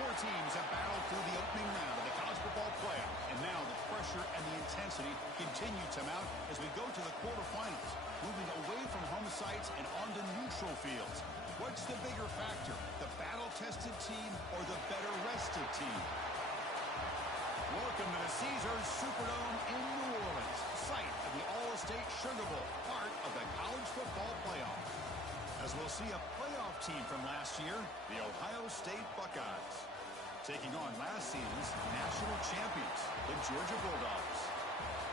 Four teams have battled through the opening round of the college football playoff, and now the pressure and the intensity continue to mount as we go to the quarterfinals, moving away from home sites and onto neutral fields. What's the bigger factor, the battle-tested team or the better-rested team? Welcome to the Caesars Superdome in New Orleans, site of the All-State Sugar Bowl, part of the college football playoff. As we'll see a playoff team from last year, the Ohio State Buckeyes, taking on last season's national champions, the Georgia Bulldogs.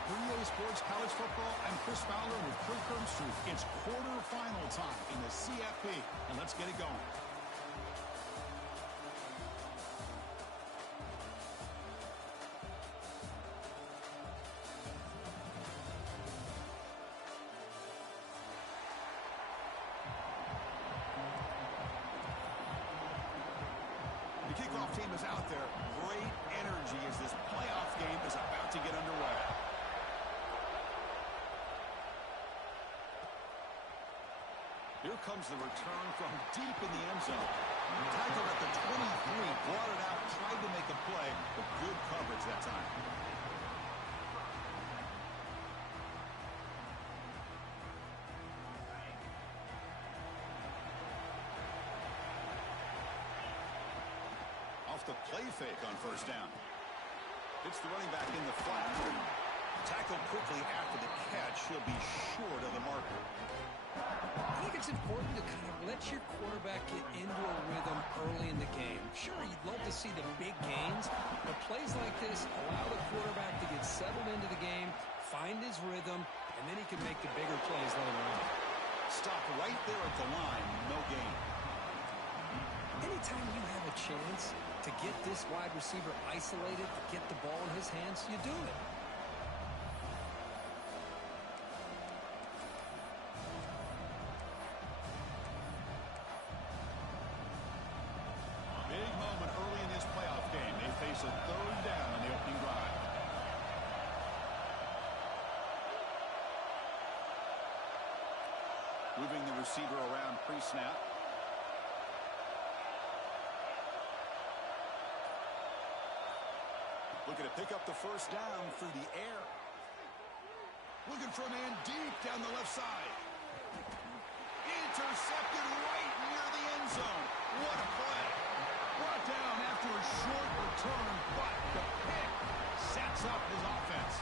For EA Sports College Football, I'm Chris Fowler with Kirk Hermstruth. It's quarterfinal time in the CFP, and let's get it going. The kickoff team is out there. Great energy as this playoff game is about to get underway. Here comes the return from deep in the end zone. Tackled at the 23, brought it out, tried to make a play, but good coverage that time. Off the play fake on first down. Hits the running back in the flat. Tackled quickly after the catch. He'll be short of the marker. I think it's important to kind of let your quarterback get into a rhythm early in the game. Sure, you'd love to see the big gains, but plays like this allow the quarterback to get settled into the game, find his rhythm, and then he can make the bigger plays later on. Stop right there at the line. No gain. Anytime you have a chance to get this wide receiver isolated, to get the ball in his hands, you do it. Big moment early in this playoff game. They face a third down in the opening drive. Moving the receiver around pre-snap. Looking to pick up the first down through the air. Looking for a man deep down the left side. Intercepted right near the end zone. What a play. Brought down after a short return, but the pick sets up his offense.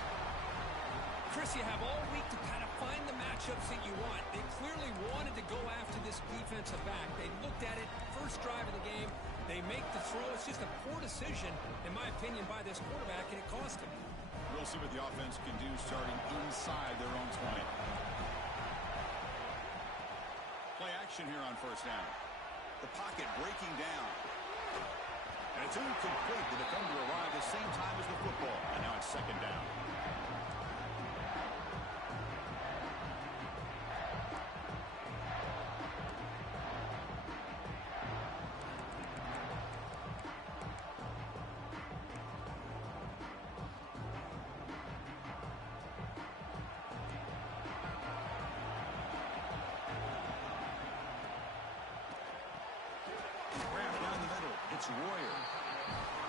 Chris, you have all week to kind of find the matchups that you want. They clearly wanted to go after this defensive back. They looked at it first drive of the game. They make the throw. It's just a poor decision, in my opinion, by this quarterback, and it cost him. We'll see what the offense can do starting inside their own 20. Play action here on first down. The pocket breaking down. And it's incomplete. The defender arrived at the same time as the football. And now it's second down. It's Royer.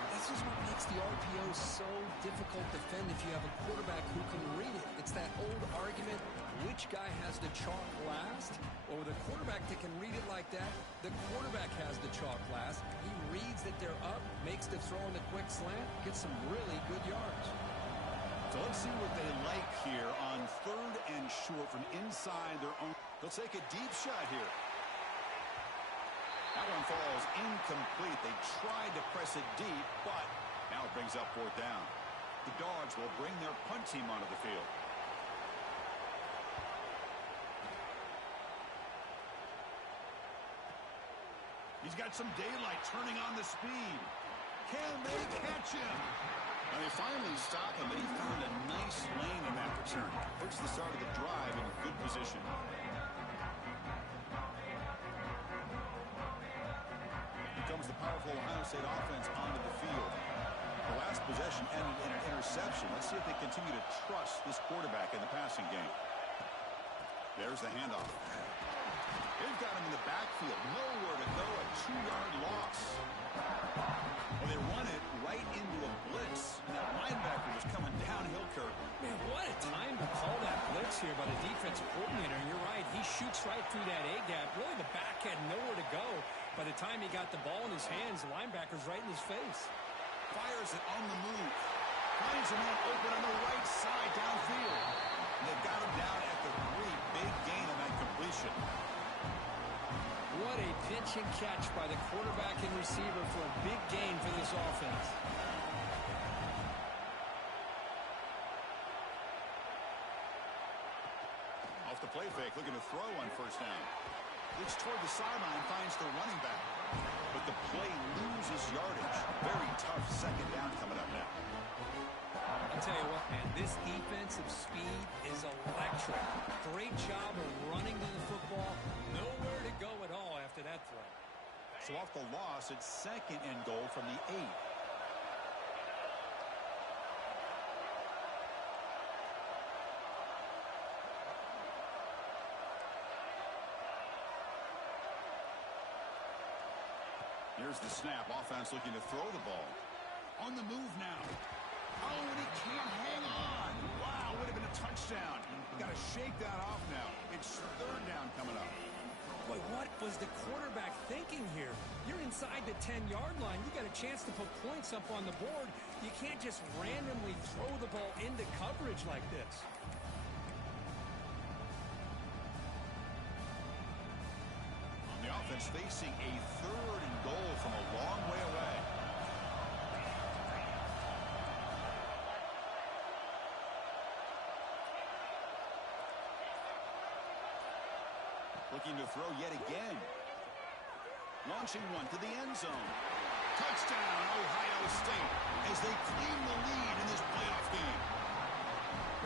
This is what makes the RPO so difficult to defend if you have a quarterback who can read it. It's that old argument, which guy has the chalk last? Or with a quarterback that can read it like that, the quarterback has the chalk last. He reads that they're up, makes the throw on the quick slant, gets some really good yards. So let's see what they like here on third and short from inside their own. They'll take a deep shot here. That one falls incomplete. They tried to press it deep, but now it brings up fourth down. The Dogs will bring their punt team onto the field. He's got some daylight turning on the speed. Can they catch him? And they finally stop him, but he found a nice lane in that return. Puts the start of the drive in a good position. Comes the powerful Ohio State offense onto the field. The last possession ended in an interception. Let's see if they continue to trust this quarterback in the passing game. There's the handoff. They've got him in the backfield. Nowhere to go. A 2-yard loss. Well, they run it right into a blitz. And that linebacker was coming downhill, Kurt. Man, what a time to call that blitz here by the defensive coordinator. And you're right, he shoots right through that A-gap. Really, the back had nowhere to go. By the time he got the ball in his hands, the linebacker's right in his face. Fires it on the move. Finds a man open on the right side downfield. And they've got him down at the 3. Big gain on that completion. What a pitch and catch by the quarterback and receiver for a big gain for this offense. Off the play fake, looking to throw on first down. Looks toward the sideline, finds the running back. But the play loses yardage. Very tough second down coming up now. I'll tell you what, man, this defensive speed is electric. Great job of running to the football. Nowhere to go at all after that throw. So off the loss, it's 2nd and goal from the 8. Here's the snap. Offense looking to throw the ball. On the move now. Oh, and he can't hang on. Wow, would have been a touchdown. Got to shake that off now. It's 3rd down coming up. Boy, what was the quarterback thinking here? You're inside the 10-yard line. You got a chance to put points up on the board. You can't just randomly throw the ball into coverage like this. On the offense, facing a 3rd and goal from a long way away. Looking to throw yet again. Launching one to the end zone. Touchdown, Ohio State, as they claim the lead in this playoff game.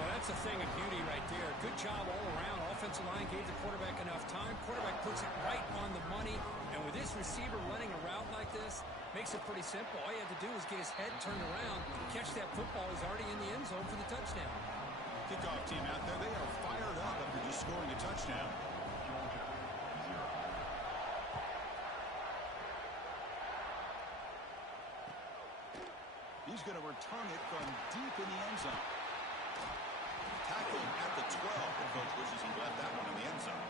Well, that's a thing of beauty right there. Good job all around. Offensive line gave the quarterback enough time. Quarterback puts it right on the money. And with this receiver running a route like this, makes it pretty simple. All you have to do is get his head turned around, catch that football. He's already in the end zone for the touchdown. Kickoff team out there, they are fired up after just scoring a touchdown. He's going to return it from deep in the end zone. Tackled at the 12. The coach wishes he left that one in the end zone.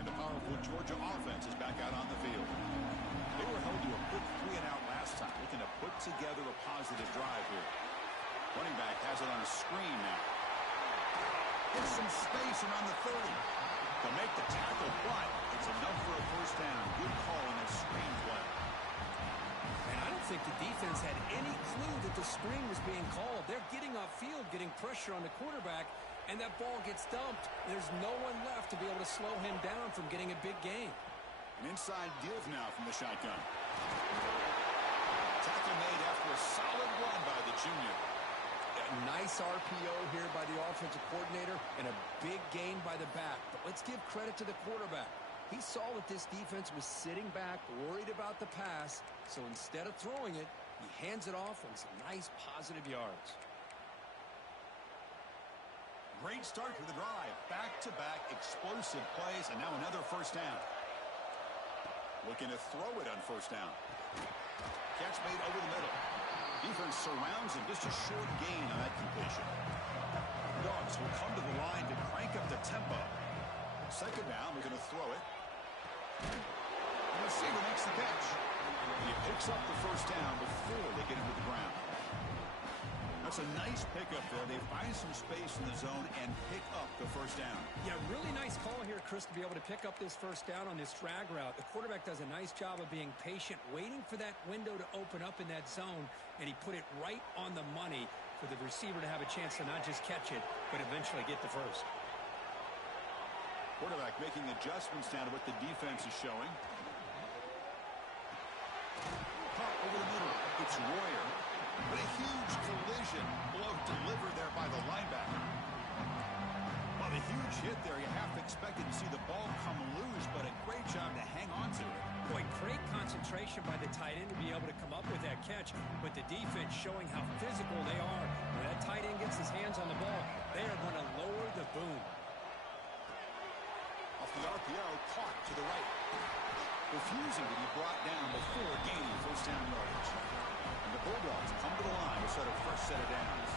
And the powerful Georgia offense is back out on the field. They were held to a quick 3-and-out last time, looking to put together a positive drive here. Running back has it on a screen now. Gets some space around the 30 to make the tackle, but it's enough for a first down. Good call on that screen play. And I don't think the defense had any clue that the screen was being called. They're getting upfield, getting pressure on the quarterback, and that ball gets dumped. There's no one left to be able to slow him down from getting a big gain. An inside give now from the shotgun. Tackle made after a solid run by the junior. Nice RPO here by the offensive coordinator and a big gain by the back. But let's give credit to the quarterback. He saw that this defense was sitting back, worried about the pass. So instead of throwing it, he hands it off on some nice positive yards. Great start to the drive. Back-to-back explosive plays, and now another first down. Looking to throw it on first down. Catch made over the middle. Defense surrounds him. Just a short gain on that completion. Dogs will come to the line to crank up the tempo. Second down, we're going to throw it. The receiver makes the catch. He picks up the first down before they get him to the ground. That's a nice pickup there. They find some space in the zone and pick up the first down. Yeah, really nice call here, Chris, to be able to pick up this first down on this drag route. The quarterback does a nice job of being patient, waiting for that window to open up in that zone, and he put it right on the money for the receiver to have a chance to not just catch it, but eventually get the first. Quarterback making adjustments down to what the defense is showing. Pop over the middle. It's Royer. But a huge collision blow delivered there by the linebacker. Well, a huge hit there. You half expected to see the ball come loose, but a great job to hang on to it. Boy, great concentration. reaction by the tight end to be able to come up with that catch, but the defense showing how physical they are. When that tight end gets his hands on the ball, they are going to lower the boom. Off the RPO, caught to the right. Refusing to be brought down before gaining first down yardage. And the Bulldogs come to the line to set a fresh set of downs.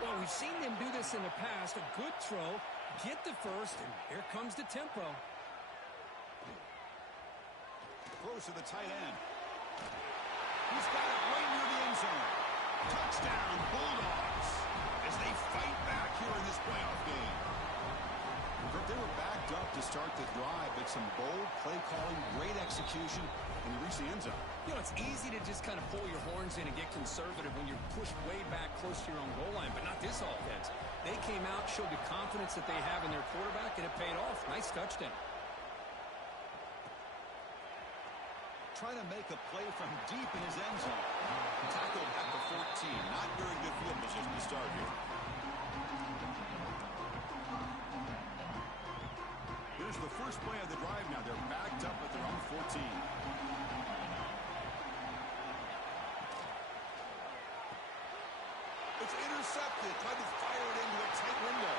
Well, we've seen them do this in the past. A good throw, get the first, and here comes the tempo. Throws to the tight end. He's got it right near the end zone. Touchdown, Bulldogs, as they fight back here in this playoff game. They were backed up to start the drive, but some bold play calling, great execution, and they reached the end zone. You know, it's easy to just kind of pull your horns in and get conservative when you're pushed way back close to your own goal line, but not this offense. They came out, showed the confidence that they have in their quarterback, and it paid off. Nice touchdown. Trying to make a play from deep in his end zone. Tackled at the 14. Not very good field position to start here. Here's the first play of the drive now. They're backed up at their own 14. It's intercepted. Tried to fire it into a tight window.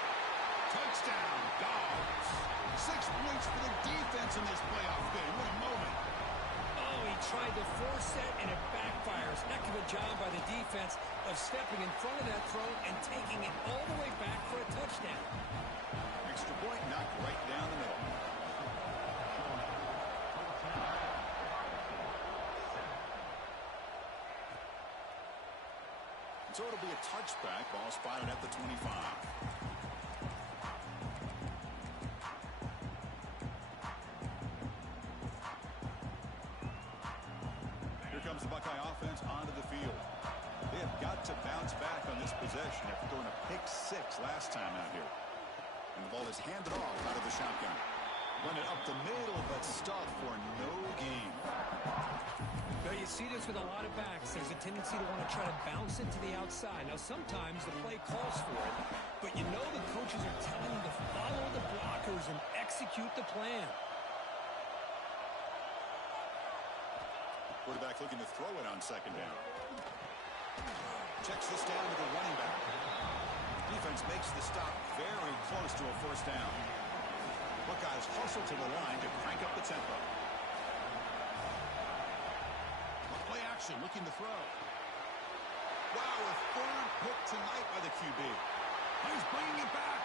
Touchdown, Dogs. 6 points for the defense in this playoff game. What a moment. Oh, he tried to force it, and it backfires. Heck of a job by the defense of stepping in front of that throw and taking it all the way back for a touchdown. Extra point knocked right down the middle. So it'll be a touchback. Ball spotted at the 25. Here comes the Buckeye offense onto the field. They have got to bounce back on this possession after throwing a pick 6 last time out here. And the ball is handed off out of the shotgun. Run it up the middle, but stuffed for no gain. Well, you see this with a lot of backs. There's a tendency to want to try to bounce it to the outside. Now, sometimes the play calls for it, but you know the coaches are telling them to follow the blockers and execute the plan. Quarterback looking to throw it on second down. Checks this down to the running back. Defense makes the stop very close to a first down. Buckeyes hustle to the line to crank up the tempo. Play action, looking to throw. Wow, a third pick tonight by the QB. He's bringing it back.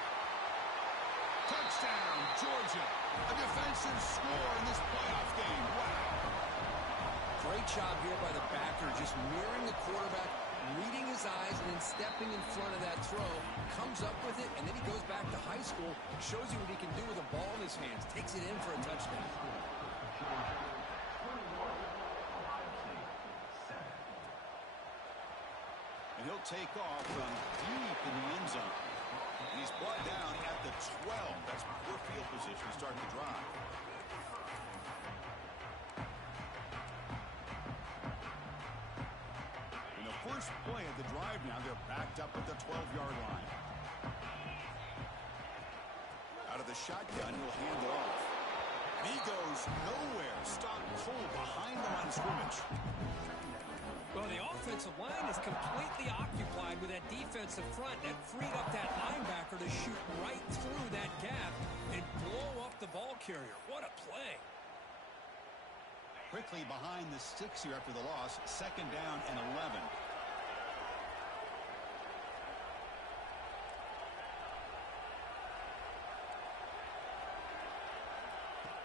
Touchdown, Georgia. A defensive score in this playoff game. Wow. Great job here by the backer, just mirroring the quarterback, reading his eyes, and then stepping in front of that throw. Comes up with it, and then he goes back to high school, shows you what he can do with a ball in his hands, takes it in for a touchdown. And he'll take off from deep in the end zone. And he's brought down at the 12. That's poor field position to start the drive. In the first play of the drive now, they're backed up at the 12-yard line. Out of the shotgun, he'll hand it off. And he goes nowhere. Stopped cold behind the line of scrimmage. Well, the offensive line is completely occupied with that defensive front that freed up that linebacker to shoot right through that gap and blow up the ball carrier. What a play. Quickly behind the sticks here after the loss. Second down and 11.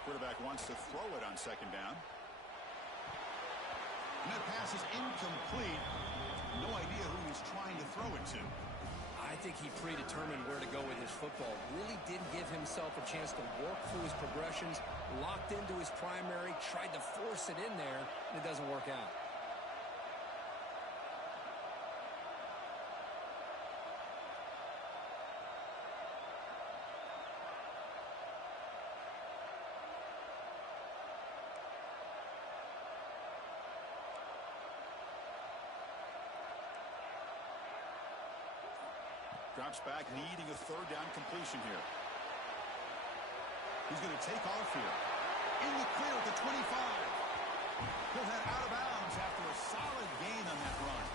Quarterback wants to throw it on second down. And that pass is incomplete. No idea who he's trying to throw it to. I think he predetermined where to go with his football. Really didn't give himself a chance to work through his progressions. Locked into his primary, tried to force it in there, and it doesn't work out. Drops back, needing a third down completion here. He's going to take off here. In the clear at the 25. He'll Out of bounds after a solid gain on that run.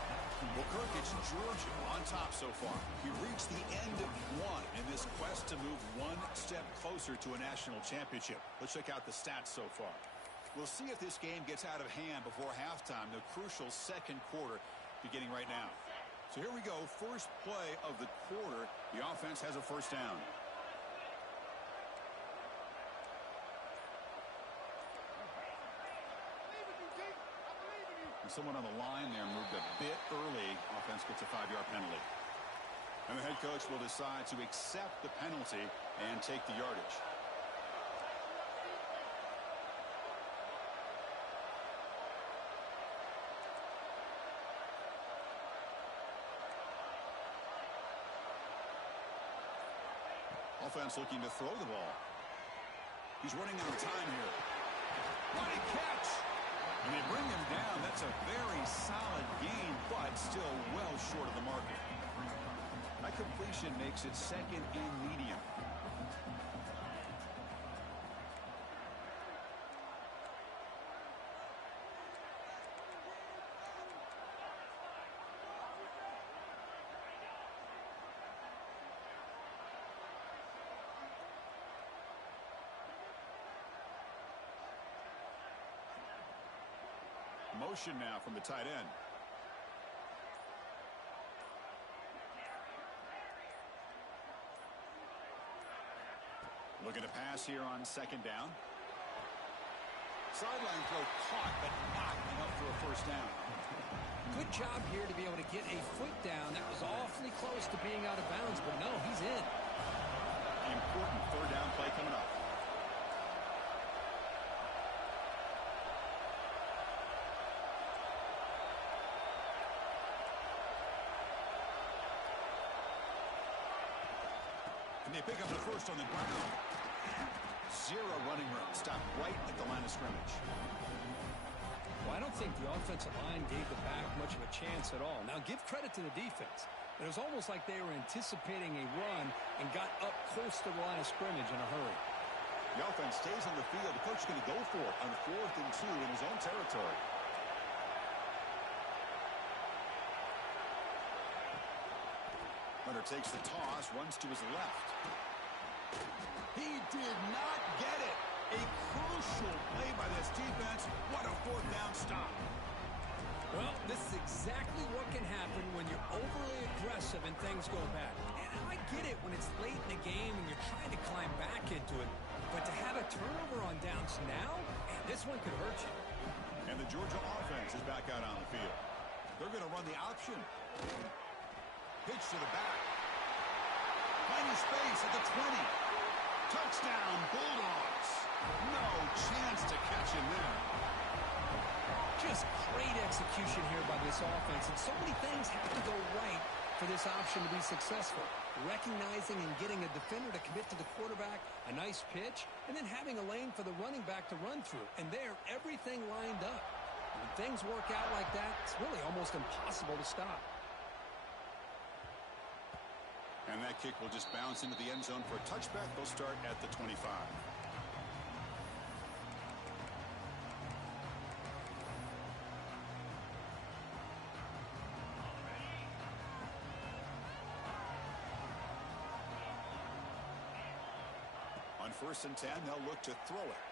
Well, Kirk, it's Georgio on top so far. He reached the end of one in this quest to move one step closer to a national championship. Let's check out the stats so far. We'll see if this game gets out of hand before halftime, the crucial second quarter beginning right now. So here we go, first play of the quarter. The offense has a first down. And someone on the line there moved a bit early. Offense gets a 5-yard penalty. And the head coach will decide to accept the penalty and take the yardage. Offense looking to throw the ball. He's running out of time here. What a catch! And they bring him down. That's a very solid gain, but still well short of the marker. That completion makes it second and medium. Motion now from the tight end. Looking to pass here on second down. Sideline throw caught, but not enough for a first down. Good job here to be able to get a foot down. That was awfully close to being out of bounds, but no, he's in. Important third down play coming up. And they pick up the first on the ground. Zero running room. Stopped right at the line of scrimmage. Well, I don't think the offensive line gave the back much of a chance at all. Now, give credit to the defense. It was almost like they were anticipating a run and got up close to the line of scrimmage in a hurry. The offense stays on the field. The coach is going to go for it on 4th and 2 in his own territory. Hunter takes the toss, runs to his left. He did not get it. A crucial play by this defense. What a 4th down stop. Well, this is exactly what can happen when you're overly aggressive and things go bad. And I get it when it's late in the game and you're trying to climb back into it. But to have a turnover on downs now, man, this one could hurt you. And the Georgia offense is back out on the field. They're going to run the option. Pitch to the back. Finding space at the 20. Touchdown, Bulldogs. No chance to catch him there. Just great execution here by this offense. And so many things have to go right for this option to be successful. Recognizing and getting a defender to commit to the quarterback, a nice pitch, and then having a lane for the running back to run through. And there, everything lined up. When things work out like that, it's really almost impossible to stop. And that kick will just bounce into the end zone for a touchback. They'll start at the 25. On 1st and 10, they'll look to throw it.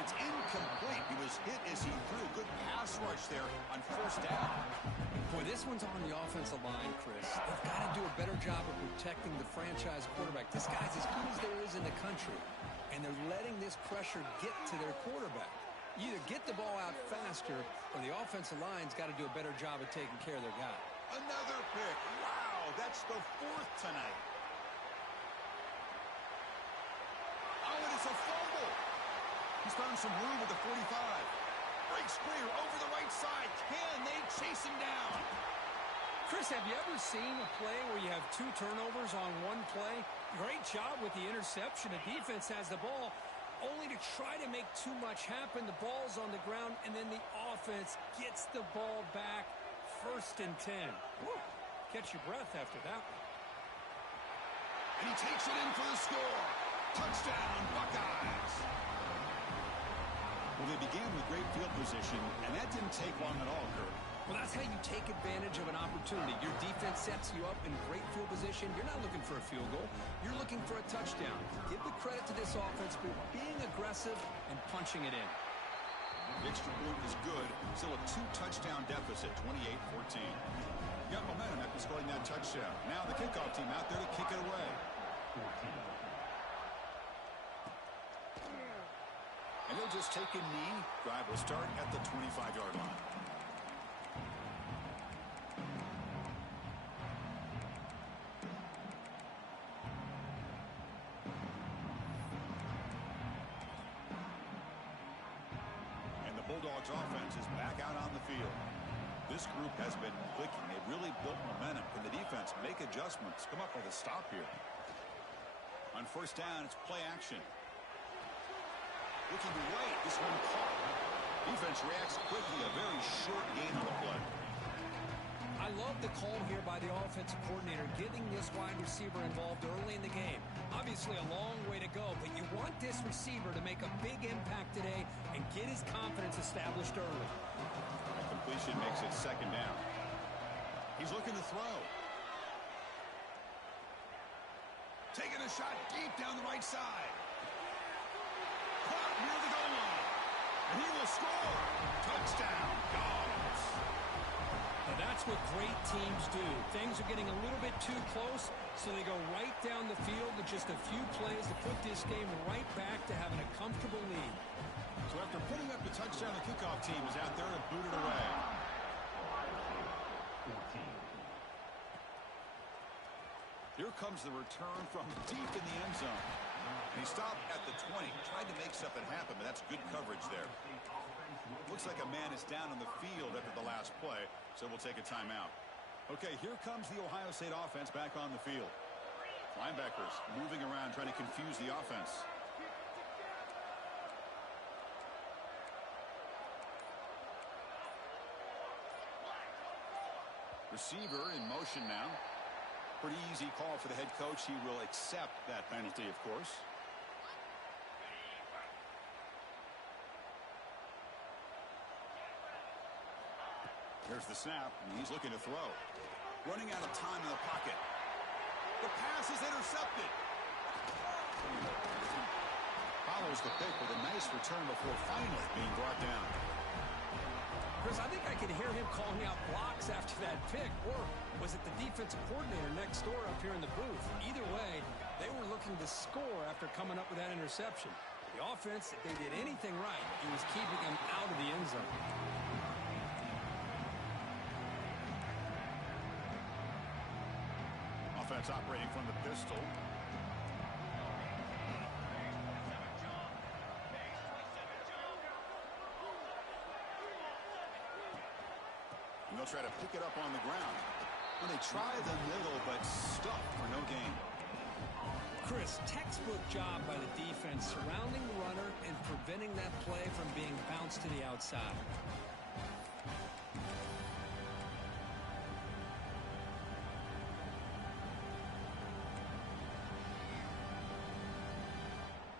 It's incomplete. He was hit as he threw. Good pass rush there on 1st down. Boy, this one's on the offensive line, Chris. They've got to do a better job of protecting the franchise quarterback. This guy's as good as there is in the country, and they're letting this pressure get to their quarterback. You either get the ball out faster, or the offensive line's got to do a better job of taking care of their guy. Another pick. Wow, that's the 4th tonight. Oh, and it's a fumble. He's found some room at the 45. Breaks clear over the right side. Can they chase him down? Chris, have you ever seen a play where you have 2 turnovers on one play? Great job with the interception. The defense has the ball, only to try to make too much happen. The ball's on the ground, and then the offense gets the ball back. 1st and 10. Woo. Catch your breath after that one. And he takes it in for the score. Touchdown, Buckeyes. Well, they began with great field position, and that didn't take long at all, Kurt. Well, that's how you take advantage of an opportunity. Your defense sets you up in great field position. You're not looking for a field goal. You're looking for a touchdown. Give the credit to this offense for being aggressive and punching it in. The extra point is good. Still a 2-touchdown deficit, 28-14. Got momentum after scoring that touchdown. Now the kickoff team out there to kick it away. And they'll just take a knee. Drive will start at the 25-yard line. Bulldogs offense is back out on the field. This group has been clicking. They've really built momentum. Can the defense make adjustments? Come up with a stop here. On first down, it's play action. Looking right. This one caught. Defense reacts quickly. A very short gain on the play. I love the call here by the offensive coordinator, getting this wide receiver involved early in the game. Obviously a long way to go, but you want this receiver to make a big impact today and get his confidence established early. That completion makes it second down. He's looking to throw. Taking a shot deep down the right side. Caught near the goal line. And he will score. Touchdown, Dogs. Now that's what great teams do. Things are getting a little bit too close, so they go right down the field with just a few plays to put this game right back to having a comfortable lead. So after putting up the touchdown, the kickoff team is out there to boot it away. Here comes the return from deep in the end zone. And he stopped at the 20. Tried to make something happen, but that's good coverage there. Looks like a man is down on the field after the last play, so we'll take a timeout. Okay, here comes the Ohio State offense back on the field. Linebackers moving around, trying to confuse the offense. Receiver in motion now. Pretty easy call for the head coach. He will accept that penalty, of course. Here's the snap, and he's looking to throw. Running out of time in the pocket. The pass is intercepted. Follows the pick with a nice return before finally being brought down. Chris, I think I could hear him calling out blocks after that pick, or was it the defensive coordinator next door up here in the booth? Either way, they were looking to score after coming up with that interception. The offense, if they did anything right, it was keeping them out of the end zone. Offense operating from the pistol. And they'll try to pick it up on the ground. When they try the middle, but stuck for no gain. Chris, textbook job by the defense surrounding the runner and preventing that play from being bounced to the outside.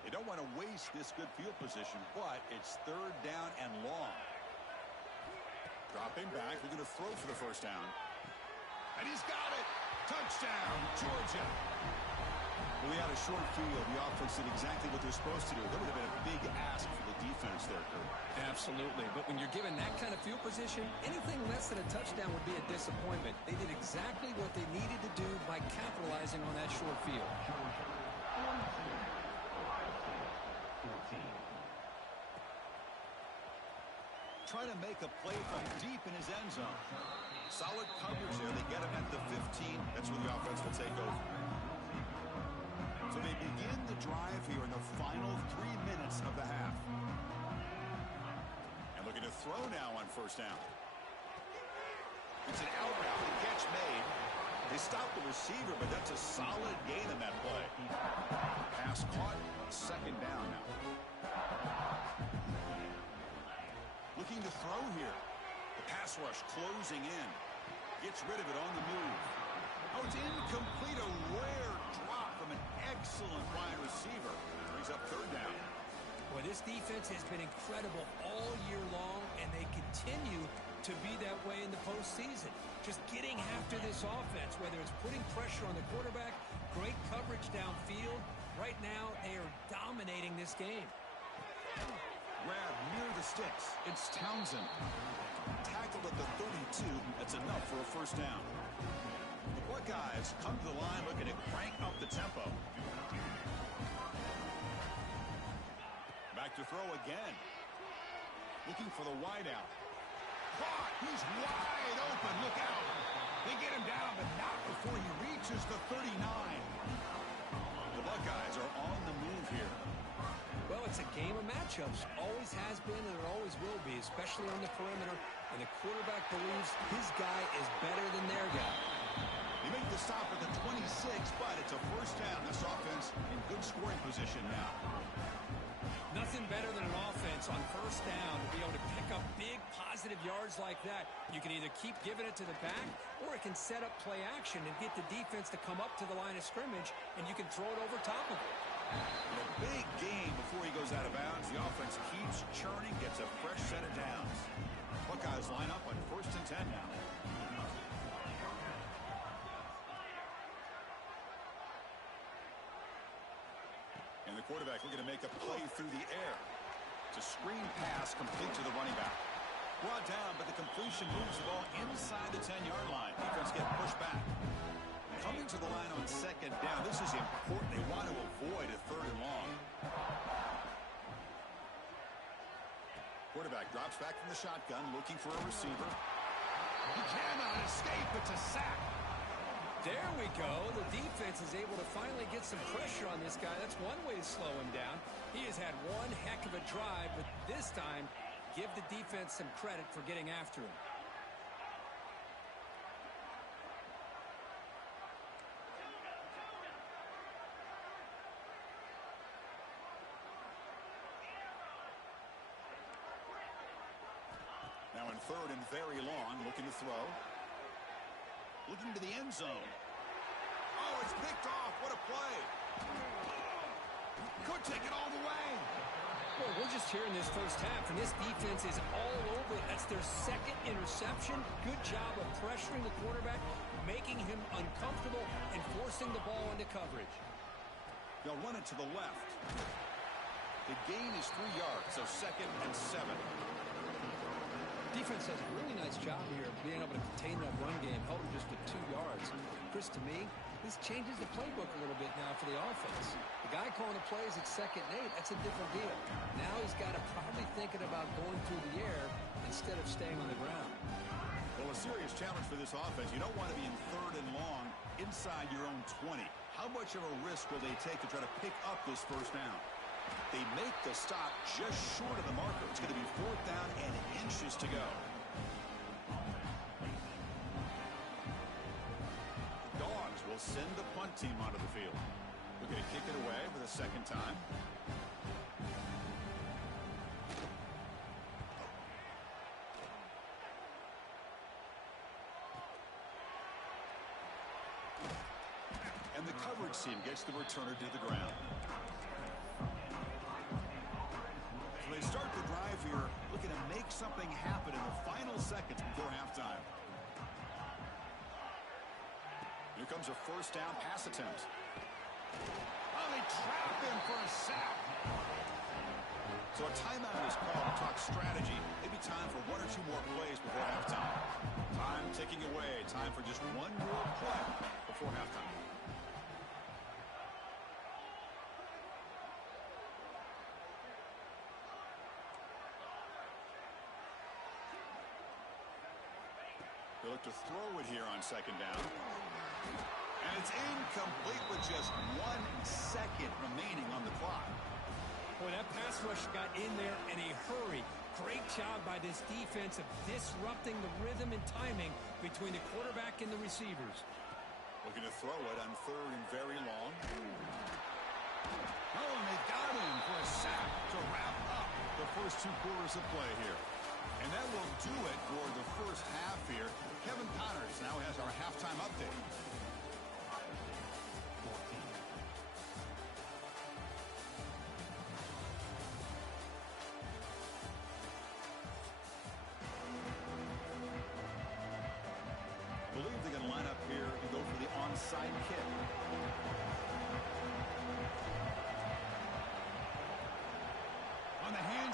They don't want to waste this good field position, but it's third down and long. Dropping back, they're going to throw for the first down. And he's got it! Touchdown, Georgia! Well, we had a short field. The offense did exactly what they're supposed to do. That would have been a big ask for the defense there, Kurt. Absolutely. But when you're given that kind of field position, anything less than a touchdown would be a disappointment. They did exactly what they needed to do by capitalizing on that short field. Trying to make a play from deep in his end zone. Solid coverage there. They get him at the 15. That's where the offense will take over. So they begin the drive here in the final 3 minutes of the half. And looking to throw now on first down. It's an out route. The catch made. They stop the receiver, but that's a solid gain in that play. Pass caught. Second down now. Looking to throw here. The pass rush closing in. Gets rid of it on the move. Oh, it's incomplete. A rare drop from an excellent wide receiver. Brings up third down. Well, this defense has been incredible all year long, and they continue to be that way in the postseason. Just getting after this offense, whether it's putting pressure on the quarterback, great coverage downfield. Right now, they are dominating this game. Grab near the sticks. It's Townsend. Tackled at the 32. That's enough for a first down. The Buckeyes come to the line looking to crank up the tempo. Back to throw again. Looking for the wideout. Caught. He's wide open. Look out. They get him down, but not before he reaches the 39. The Buckeyes are on the move here. Well, it's a game of matchups. Always has been and it always will be, especially on the perimeter. And the quarterback believes his guy is better than their guy. They make the stop at the 26, but it's a first down. This offense in good scoring position now. Nothing better than an offense on first down to be able to pick up big positive yards like that. You can either keep giving it to the back, or it can set up play action and get the defense to come up to the line of scrimmage, and you can throw it over top of it. In a big game before he goes out of bounds, the offense keeps churning, gets a fresh set of downs. Buckeyes line up on 1st and 10 now. And the quarterback looking to make a play through the air. It's a screen pass complete to the running back. Brought down, but the completion moves the ball inside the 10-yard line. Defense get pushed back. Coming to the line on 2nd down. This is important. They want to avoid a 3rd and long. Quarterback drops back from the shotgun, looking for a receiver. He cannot escape. It's a sack. There we go. The defense is able to finally get some pressure on this guy. That's one way to slow him down. He has had one heck of a drive, but this time, give the defense some credit for getting after him. Now in 3rd and very long, looking to throw. Looking to the end zone. Oh, it's picked off. What a play. Could take it all the way. Well, we're just here in this first half, and this defense is all over it. That's their 2nd interception. Good job of pressuring the quarterback, making him uncomfortable, and forcing the ball into coverage. They'll run it to the left. The gain is 3 yards, so 2nd and 7. Defense does a really nice job here of being able to contain that run game, held him just to 2 yards. Chris, to me, this changes the playbook a little bit now for the offense. The guy calling the plays at 2nd and 8, that's a different deal. Now he's got to probably thinking about going through the air instead of staying on the ground. Well, a serious challenge for this offense. You don't want to be in 3rd and long inside your own 20. How much of a risk will they take to try to pick up this first down? They make the stop just short of the marker. It's going to be 4th down and inches to go. The Dogs will send the punt team onto the field. Looking to kick it away for the 2nd time. And the coverage team gets the returner to the ground. So they start the drive here, looking to make something happen in the final seconds before halftime. Here comes a 1st down pass attempt. Oh, they trap him for a sack. So a timeout is called to talk strategy. Maybe time for 1 or 2 more plays before halftime. Time ticking away. Time for just 1 more play before halftime. They look to throw it here on 2nd down. And it's incomplete with just 1 second remaining on the clock. Boy, that pass rush got in there in a hurry. Great job by this defense of disrupting the rhythm and timing between the quarterback and the receivers. Looking to throw it on 3rd and very long. Oh, and they've got him for a sack to wrap up the first 2 quarters of play here. And that will do it for the first half here. Kevin Connors now has our halftime update.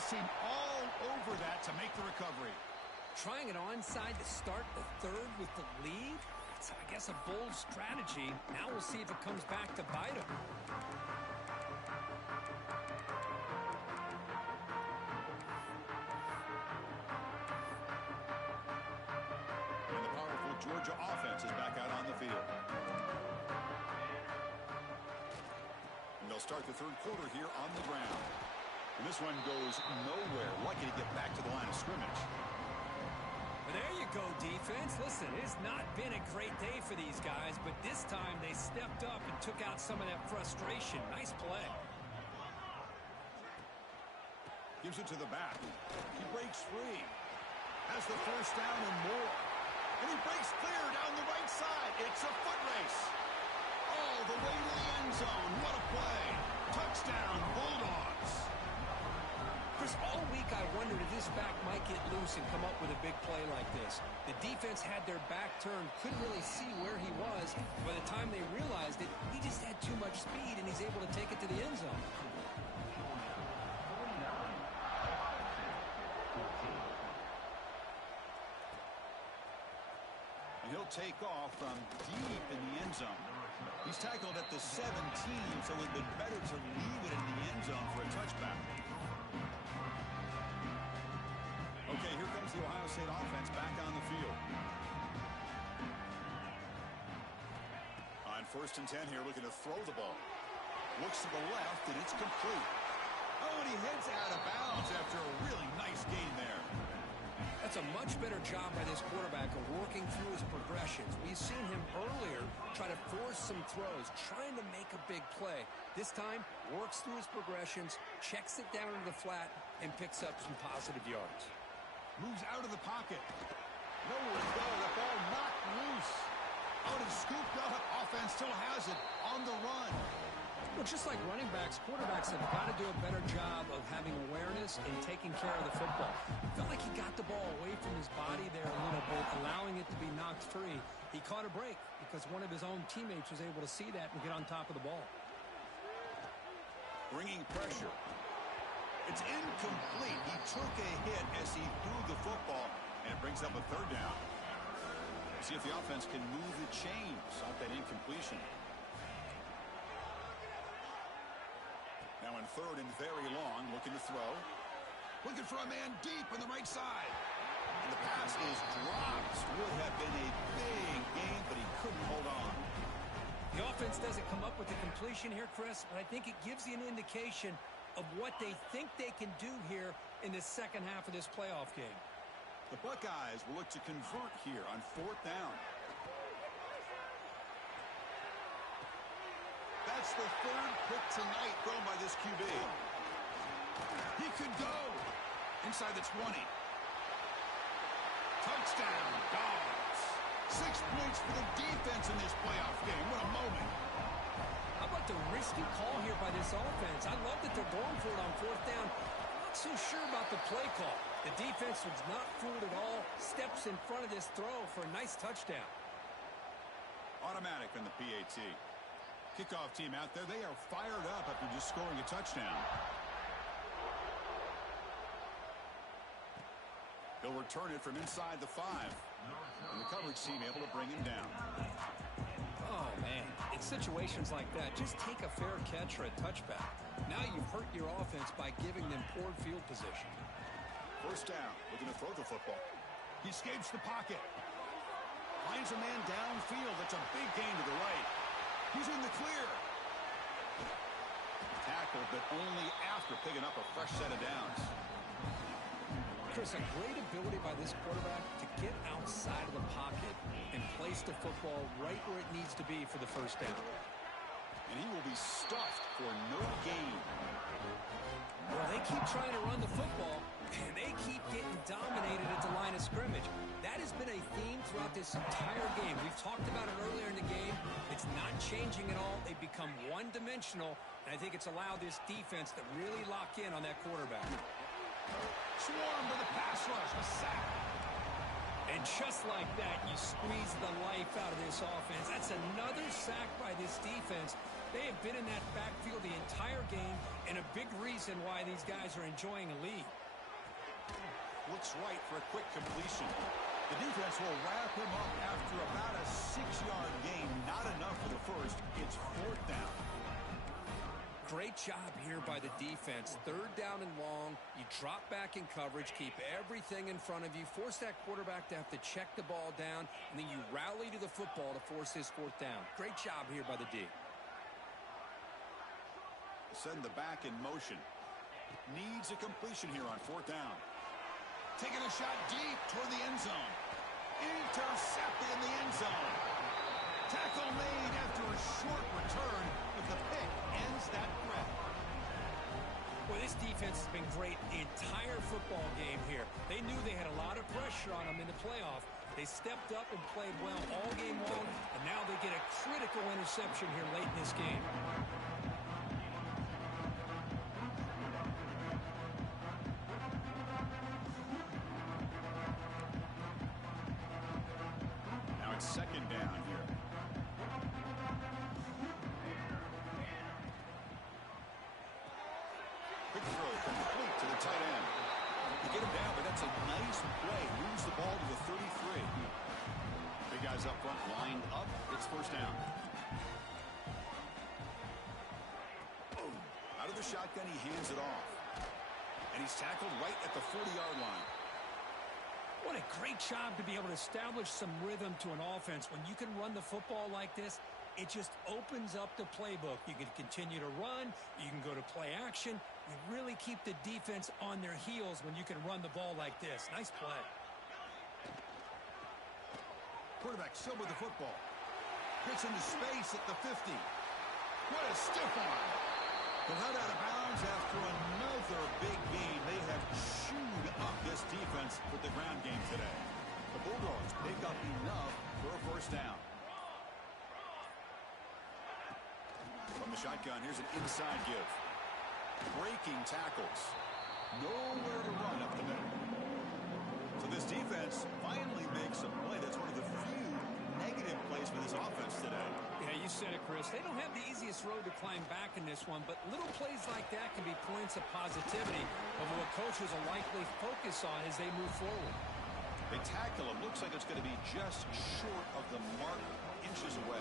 defense seemed all over that to make the recovery. Trying it onside to start the third with the lead? It's, I guess, a bold strategy. Now we'll see if it comes back to bite him. And the powerful Georgia offense is back out on the field. And they'll start the third quarter here on the ground. And this one goes nowhere. Lucky to get back to the line of scrimmage. Well, there you go, defense. Listen, it's not been a great day for these guys, but this time they stepped up and took out some of that frustration. Nice play. Gives it to the back. He breaks free. Has the first down and more. And he breaks clear down the right side. It's a foot race. All the way to the end zone. What a play. Touchdown, Bulldogs. Chris, all week I wondered if this back might get loose and come up with a big play like this. The defense had their back turned, couldn't really see where he was. By the time they realized it, he just had too much speed, and he's able to take it to the end zone. And he'll take off from deep in the end zone. He's tackled at the 17, so it would have been better to leave it in the end zone for a touchback. Okay, here comes the Ohio State offense back on the field. On 1st and 10 here, looking to throw the ball. Looks to the left, and it's complete. Oh, and he heads out of bounds after a really nice gain there. That's a much better job by this quarterback of working through his progressions. We've seen him earlier try to force some throws, trying to make a big play. This time, works through his progressions, checks it down into the flat, and picks up some positive yards. Moves out of the pocket. Nowhere to go. The ball knocked loose. Out and scooped up. Offense still has it on the run. Well, just like running backs, quarterbacks have got to do a better job of having awareness and taking care of the football. Felt like he got the ball away from his body there a little bit, allowing it to be knocked free. He caught a break because one of his own teammates was able to see that and get on top of the ball. Bringing pressure. It's incomplete. He took a hit as he threw the football, and it brings up a third down. See if the offense can move the chains off that incompletion. Now in 3rd and very long, looking to throw. Looking for a man deep on the right side. And the pass is dropped. Would have been a big gain, but he couldn't hold on. The offense doesn't come up with the completion here, Chris, but I think it gives you an indication of what they think they can do here in the second half of this playoff game. The Buckeyes will look to convert here on 4th down. That's the 3rd pick tonight thrown by this QB. He could go inside the 20. Touchdown, Dogs. 6 points for the defense in this playoff game. What a moment. How about the risky call here by this offense? I love that they're going for it on 4th down. Not so sure about the play call. The defense was not fooled at all. Steps in front of this throw for a nice touchdown. Automatic in the PAT. Kickoff team out there. They are fired up after just scoring a touchdown. He'll return it from inside the 5. And the coverage team able to bring him down. Oh, man. In situations like that, just take a fair catch or a touchback. Now you've hurt your offense by giving them poor field position. 1st down. Looking to throw the football. He escapes the pocket. Finds a man downfield. That's a big gain to the right. He's in the clear. Tackled, but only after picking up a fresh set of downs. Chris, a great ability by this quarterback to get outside of the pocket and place the football right where it needs to be for the 1st down. And he will be stuffed for no gain. Well, they keep trying to run the football, and they keep getting dominated at the line of scrimmage. That has been a theme throughout this entire game. We've talked about it earlier in the game. It's not changing at all. They've become one-dimensional, and I think it's allowed this defense to really lock in on that quarterback. Swarmed with a pass rush, a sack. And just like that, you squeeze the life out of this offense. That's another sack by this defense. They have been in that backfield the entire game, and a big reason why these guys are enjoying a lead. looks right for a quick completion. The defense will wrap him up after about a 6-yard gain. Not enough for the first. It's 4th down. Great job here by the defense. 3rd down and long. You drop back in coverage, keep everything in front of you, force that quarterback to have to check the ball down, and then you rally to the football to force his 4th down. Great job here by the D. Send the back in motion. Needs a completion here on 4th down. Taking a shot deep toward the end zone. Intercepted in the end zone. Tackle made after a short return, but the pick ends that threat. Well, this defense has been great the entire football game here. They knew they had a lot of pressure on them in the playoff. They stepped up and played well all game long, and now they get a critical interception here late in this game. Now it's 2nd down here. Quick throw complete to the tight end. You get him down, but that's a nice play. Moves the ball to the 33. Big guys up front lined up. It's 1st down. Out of the shotgun, he hands it off. And he's tackled right at the 40-yard line. What a great job to be able to establish some rhythm to an offense. When you can run the football like this, it just opens up the playbook. You can continue to run. You can go to play action. You really keep the defense on their heels when you can run the ball like this. Nice play. Quarterback still with the football. Gets into space at the 50. What a stiff arm. But out of bounds after another big gain. They have chewed up this defense with the ground game today. The Bulldogs pick up enough for a 1st down. From the shotgun, here's an inside give. Breaking tackles. Nowhere to run up the middle. So this defense finally makes a play. That's one of the few negative plays for this offense today. Yeah, you said it, Chris. They don't have the easiest road to climb back in this one, but little plays like that can be points of positivity of what coaches will likely focus on as they move forward. They tackle him. Looks like it's going to be just short of the mark, inches away.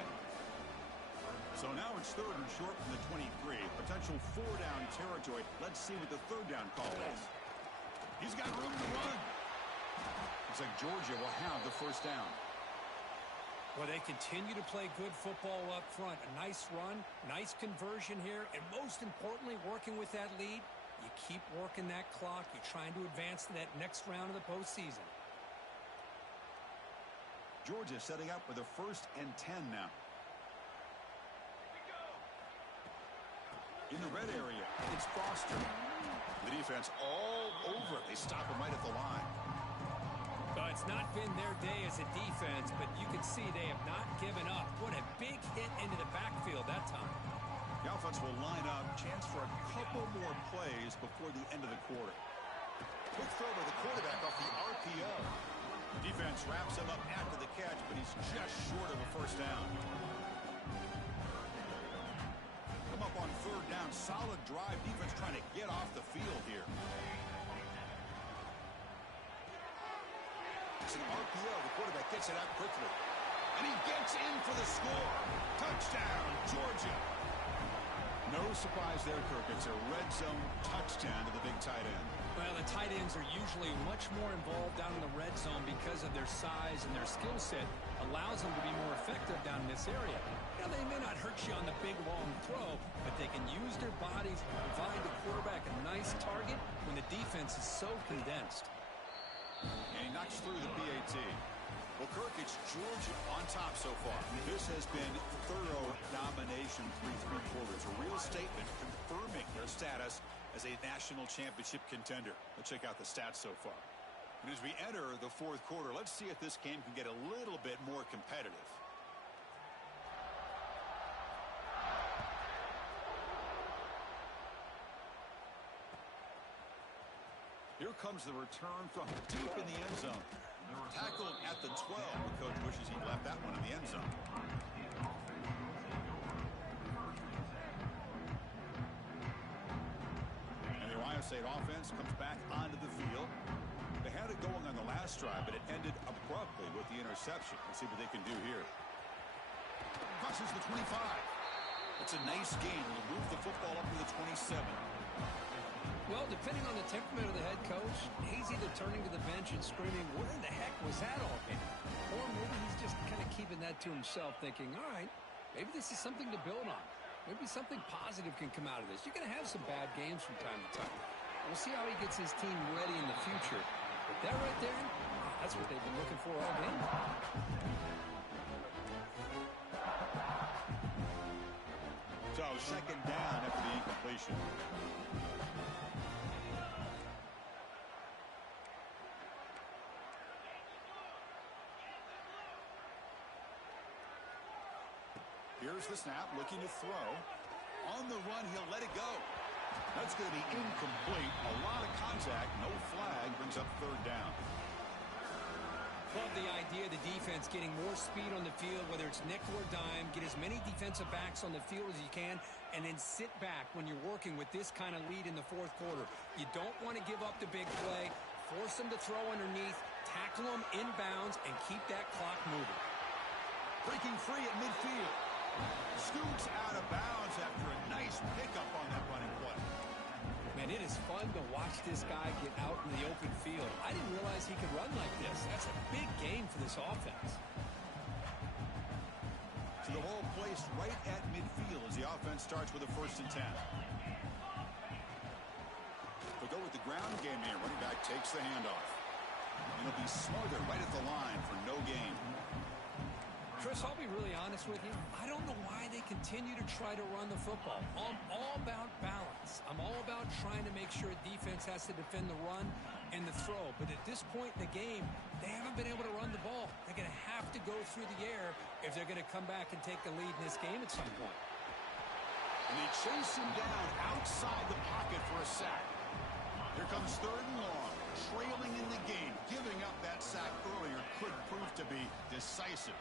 So now it's 3rd and short from the 23. Potential 4-down territory. Let's see what the 3rd down call is. He's got room to run. Looks like Georgio will have the 1st down. Well, they continue to play good football up front. A nice run, nice conversion here, and most importantly, working with that lead, you keep working that clock. You're trying to advance to that next round of the postseason. Georgia setting up with a 1st and 10 now. In the red area, it's Foster. The defense all over it. They stop him right at the line. Well, it's not been their day as a defense, but you can see they have not given up. What a big hit into the backfield that time. The offense will line up. Chance for a couple more plays before the end of the quarter. Quick throw to the quarterback off the RPO. Defense wraps him up after the catch, but he's just short of a 1st down. Come up on 3rd down. Solid drive. Defense trying to get off the field here. It's an RPO. The quarterback gets it out quickly. And he gets in for the score. Touchdown, Georgia. No surprise there, Kirk. It's a red zone touchdown to the big tight end. Well, the tight ends are usually much more involved down in the red zone because of their size and their skill set allows them to be more effective down in this area. Now, they may not hurt you on the big, long throw, but they can use their bodies to provide the quarterback a nice target when the defense is so condensed. And he knocks through the PAT. Well, Kirk, it's Georgia on top so far. This has been thorough domination through 3 quarters. A real statement confirming their status as a national championship contender. Let's check out the stats so far. And as we enter the 4th quarter, let's see if this game can get a little bit more competitive. Here comes the return from deep in the end zone. Tackled at the 12, but coach wishes he left that one in the end zone. And the Ohio State offense comes back onto the field. They had a last drive, but it ended abruptly with the interception. Let's see what they can do here. Crosses the 25. It's a nice gain. Will move the football up to the 27. Well, depending on the temperament of the head coach, he's either turning to the bench and screaming, where in the heck was that all been? Or maybe he's just kind of keeping that to himself, thinking, all right, maybe this is something to build on. Maybe something positive can come out of this. You're going to have some bad games from time to time. We'll see how he gets his team ready in the future. But that right there, that's what they've been looking for all game. So, second down after the incompletion. Here's the snap, looking to throw. On the run, he'll let it go. That's going to be incomplete. A lot of contact, no flag, brings up third down. Love the idea of the defense getting more speed on the field, whether it's nickel or dime, get as many defensive backs on the field as you can, and then sit back when you're working with this kind of lead in the fourth quarter. You don't want to give up the big play, force them to throw underneath, tackle them inbounds, and keep that clock moving. Breaking free at midfield. Scoots out of bounds after a nice pickup on that running play. Man, it is fun to watch this guy get out in the open field. I didn't realize he could run like this. That's a big game for this offense. So the ball placed right at midfield as the offense starts with a 1st and 10. They'll go with the ground game here. Running back takes the handoff. It'll be Smothered right at the line for no gain. Chris, I'll be really honest with you. I don't know why they continue to try to run the football. I'm all about balance. I'm all about trying to make sure defense has to defend the run and the throw. But at this point in the game, they haven't been able to run the ball. They're going to have to go through the air if they're going to come back and take the lead in this game at some point. And they chase him down outside the pocket for a sack. Here comes 3rd and long. Trailing in the game. Giving up that sack earlier could prove to be decisive.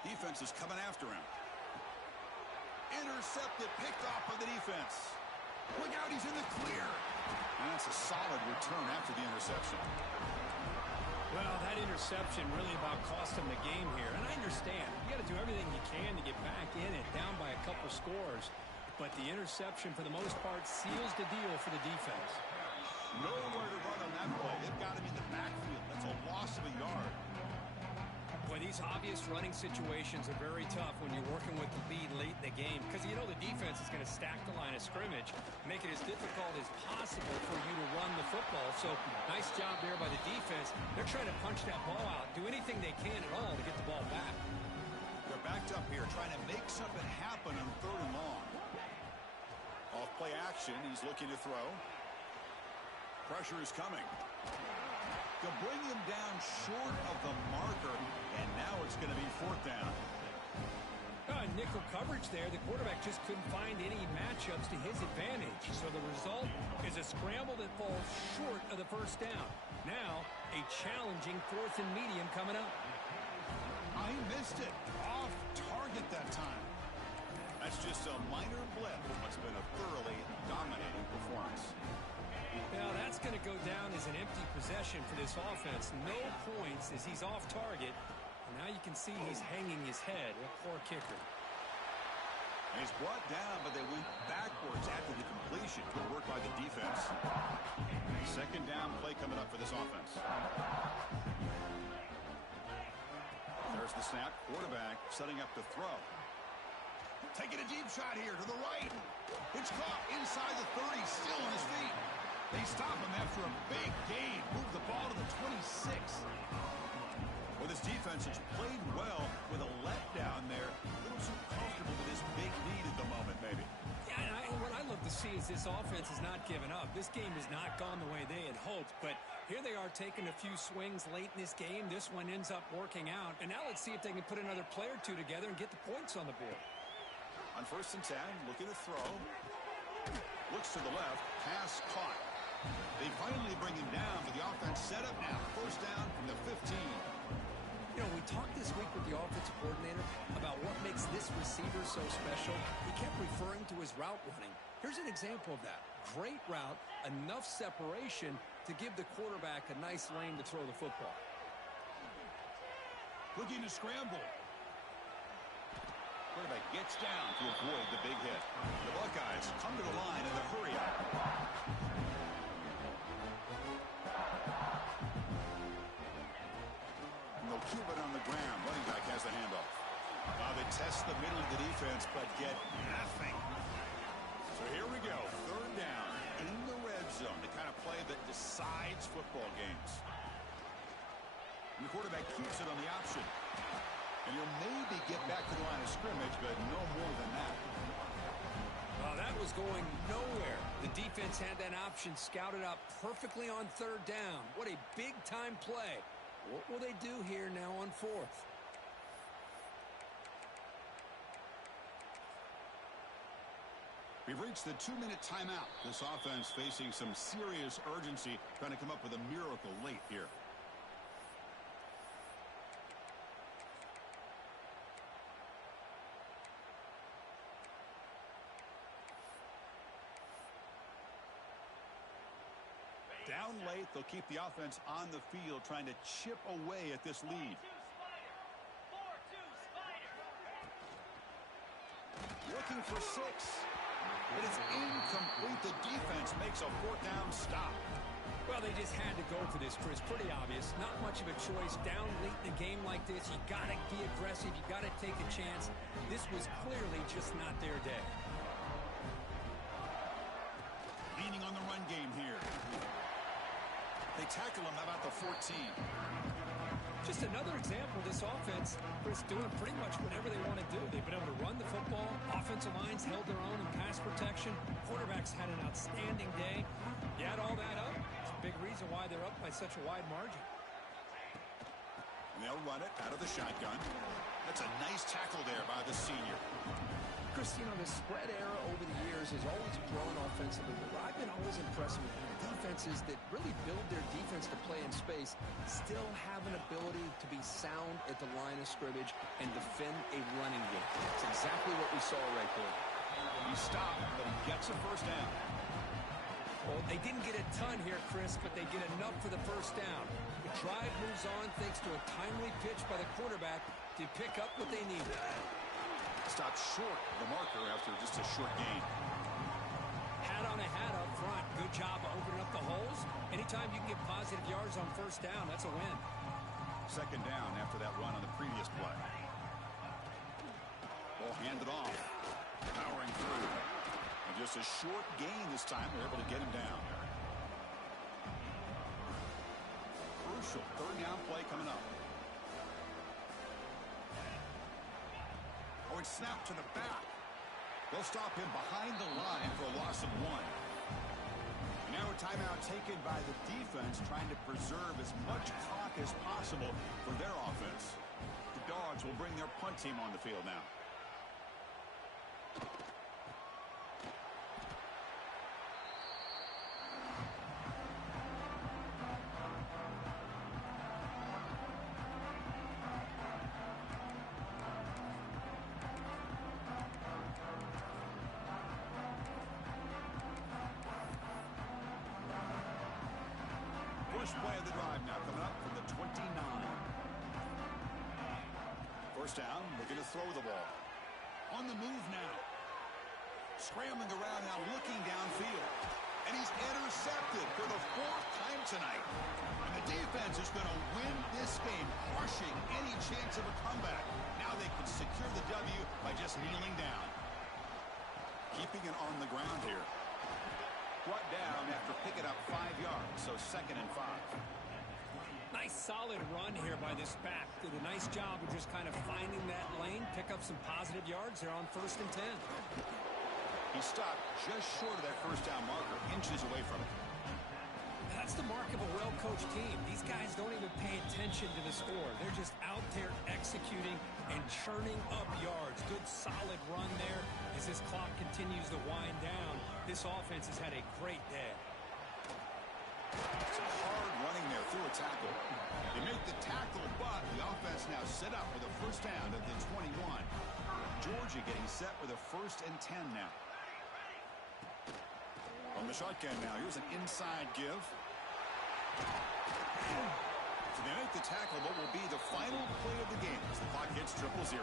Defense is coming after him. Intercepted, picked off by the defense. Look out, he's in the clear. And that's a solid return after the interception. Well, that interception really about cost him the game here. And I understand. You got to do everything you can to get back in it, down by a couple scores. But the interception, for the most part, seals the deal for the defense. Nowhere to run on that play. They've got him in the backfield. That's a loss of a yard. Boy, these obvious running situations are very tough when you're working with the lead late in the game because you know the defense is going to stack the line of scrimmage, make it as difficult as possible for you to run the football. So nice job there by the defense. They're trying to punch that ball out, do anything they can at all to get the ball back. They're backed up here trying to make something happen on 3rd and long. Off play action, he's looking to throw. Pressure is coming. They'll bring him down short of the marker, and now it's going to be 4th down. Nickel coverage there. The quarterback just couldn't find any matchups to his advantage. So the result is a scramble that falls short of the 1st down. Now, a challenging 4th and medium coming up. I missed it. Off target that time. That's just a minor blip in what's been a thoroughly dominating performance. Now, that's going to go down as an empty possession for this offense. No points as he's off target. And now you can see he's hanging his head. A poor kicker. And he's brought down, but they went backwards after the completion. Good work by the defense. 2nd down play coming up for this offense. There's the snap. Quarterback setting up the throw. Taking a deep shot here to the right. It's caught inside the 30, still on his feet. They stop him after a big gain. Move the ball to the 26. Well, this defense has played well with a letdown there. A little too comfortable with this big lead at the moment, maybe. Yeah, and what I love to see is this offense has not given up. This game has not gone the way they had hoped, but here they are taking a few swings late in this game. This one ends up working out, and now let's see if they can put another play or two together and get the points on the board. On 1st and 10, looking to throw. Looks to the left, pass caught. They finally bring him down, but the offense set up now. 1st down from the 15. You know, we talked this week with the offensive coordinator about what makes this receiver so special. He kept referring to his route running. Here's an example of that. Great route, enough separation to to give the quarterback a nice lane to throw the football. Looking to scramble. Quarterback gets down to avoid the big hit. The Buckeyes come to the line in the hurry up. And they'll keep it on the ground. Running back has the handoff. They test the middle of the defense, but get nothing. So here we go. Third down in the red zone. The kind of play that decides football games. And the quarterback keeps it on the option. And he'll maybe get back to the line of scrimmage, but no more than that. Well, that was going nowhere. The defense had that option scouted out perfectly on third down. What a big-time play. What will they do here now on fourth? We've reached the 2-minute timeout. This offense facing some serious urgency, trying to come up with a miracle late here. Down late, they'll keep the offense on the field, trying to chip away at this lead. 4-2 Looking for 6. It is incomplete. The defense makes a 4th down stop. Well, they just had to go for this, Chris. Pretty obvious. Not much of a choice. Down late in a game like this, you got to be aggressive. You got to take a chance. This was clearly just not their day. Leaning on the run game here. They tackle him about the 14. Just another example of this offense, Chris, doing pretty much whatever they want to do. They've been able to run the football. Offensive lines held their own in pass protection. Quarterbacks had an outstanding day. You add all that up, it's a big reason why they're up by such a wide margin. And they'll run it out of the shotgun. That's a nice tackle there by the senior. Chris, you know, the spread era over the years has always grown offensively. But I've been always impressed with defenses that really build their defense to play in space, still have an ability to be sound at the line of scrimmage and defend a running game. That's exactly what we saw right there. He stopped, but he gets a 1st down. Well, they didn't get a ton here, Chris, but they get enough for the 1st down. The drive moves on thanks to a timely pitch by the quarterback to pick up what they need. Stopped short of the marker after just a short gain. Hat on a hat up front. Good job of opening up the holes. Anytime you can get positive yards on 1st down, that's a win. 2nd down after that run on the previous play. Ball handed off. Powering through. And just a short gain this time. They're able to get him down. Crucial 3rd down play coming up. Oh, it's snapped to the back. They'll stop him behind the line for a loss of 1. Now a timeout taken by the defense, trying to preserve as much clock as possible for their offense. The Dogs will bring their punt team on the field now. First play of the drive now coming up from the 29. 1st down, looking to throw the ball. On the move now. Scrambling around now, looking downfield. And he's intercepted for the 4th time tonight. And the defense is going to win this game, crushing any chance of a comeback. Now they can secure the W by just kneeling down. Keeping it on the ground here. Brought down after picking up 5 yards, so 2nd and 5. Nice solid run here by this back. Did a nice job of just kind of finding that lane, pick up some positive yards there on 1st and 10. He stopped just short of that 1st down marker, inches away from it. That's the mark of a well-coached team. These guys don't even pay attention to the score. They're just out there executing and churning up yards. Good solid run there as this clock continues to wind down. This offense has had a great day. It's a hard running there through a tackle. They make the tackle, but the offense now set up with a 1st down at the 21. Georgio getting set with a 1st and 10 now. On the shotgun now, here's an inside give. So they make the tackle, what will be the final play of the game as the clock hits 0-0.